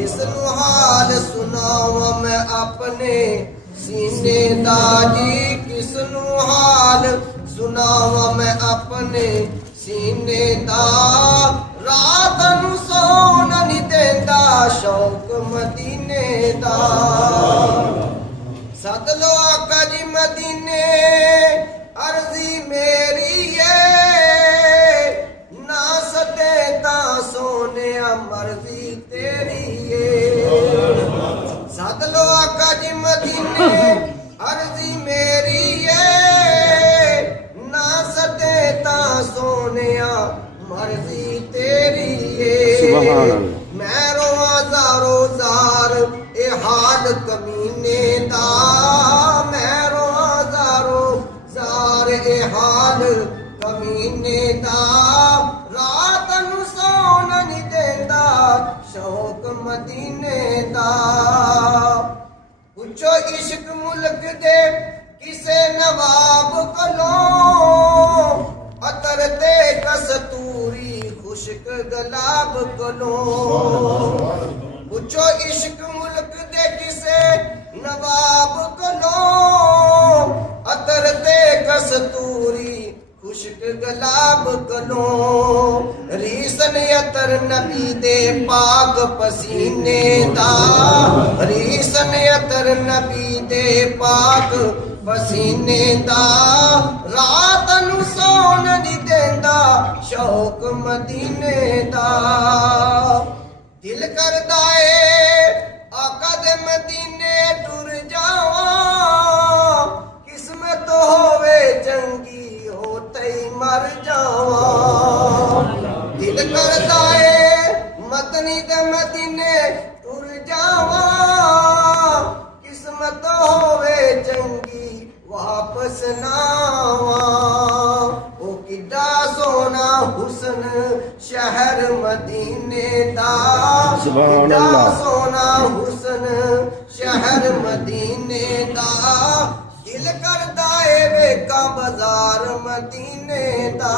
किसनु हाल सुनावा मैं अपने सीने दा जी, किसनु हाल सुनावा मैं अपने सीने दा। रात नू सौन नहीं देंदा शौक मदीने दा। सद लो आका जी मदीने अर्जी मेरी है, ना सदे ता सोने मर्जी तेरी है। सद लो आका जी मदीने अर्जी मेरी है, ना सदे ता सोने मर्जी तेरी है। मैं रोआ ज़ारो ज़ार ए हाल कमीने दा, मैं रोआ ज़ारो ज़ार ए हाल कमीने दा। रात नू सौन नहीं देंदा शौक मदीने दा। पुछो इश्क मुल्क दे किसे नवाब कोलों, अतर ते कस्तूरी खुशक गुलाब कोलों। पुछो इश्क मुल्क दे किसे नवाब कोलों, अतर ते कस्तूरी खुशक गुलाब कोलों। रीसन अतर नबी दे पाक पसीने दा, रीसन अतर नबी दे पाक पसीने दा। रात नू सौन नहीं देंदा शौक मदीने दा। दिल करदा ए आका दे मदीने टुर जावां, किस्मत होवे चंगी होते ही मर जावां। दिल करदा ए मदनी दे मदीने टुर जावां, किस्मत होवे चंगी वापस ना आवां। ओ किड्डा सोना हुसन शहर मदीने दा, किड्डा सोना हुसन शहर मदीने दा। दिल करदा ए वेका बाजार मदीने दा।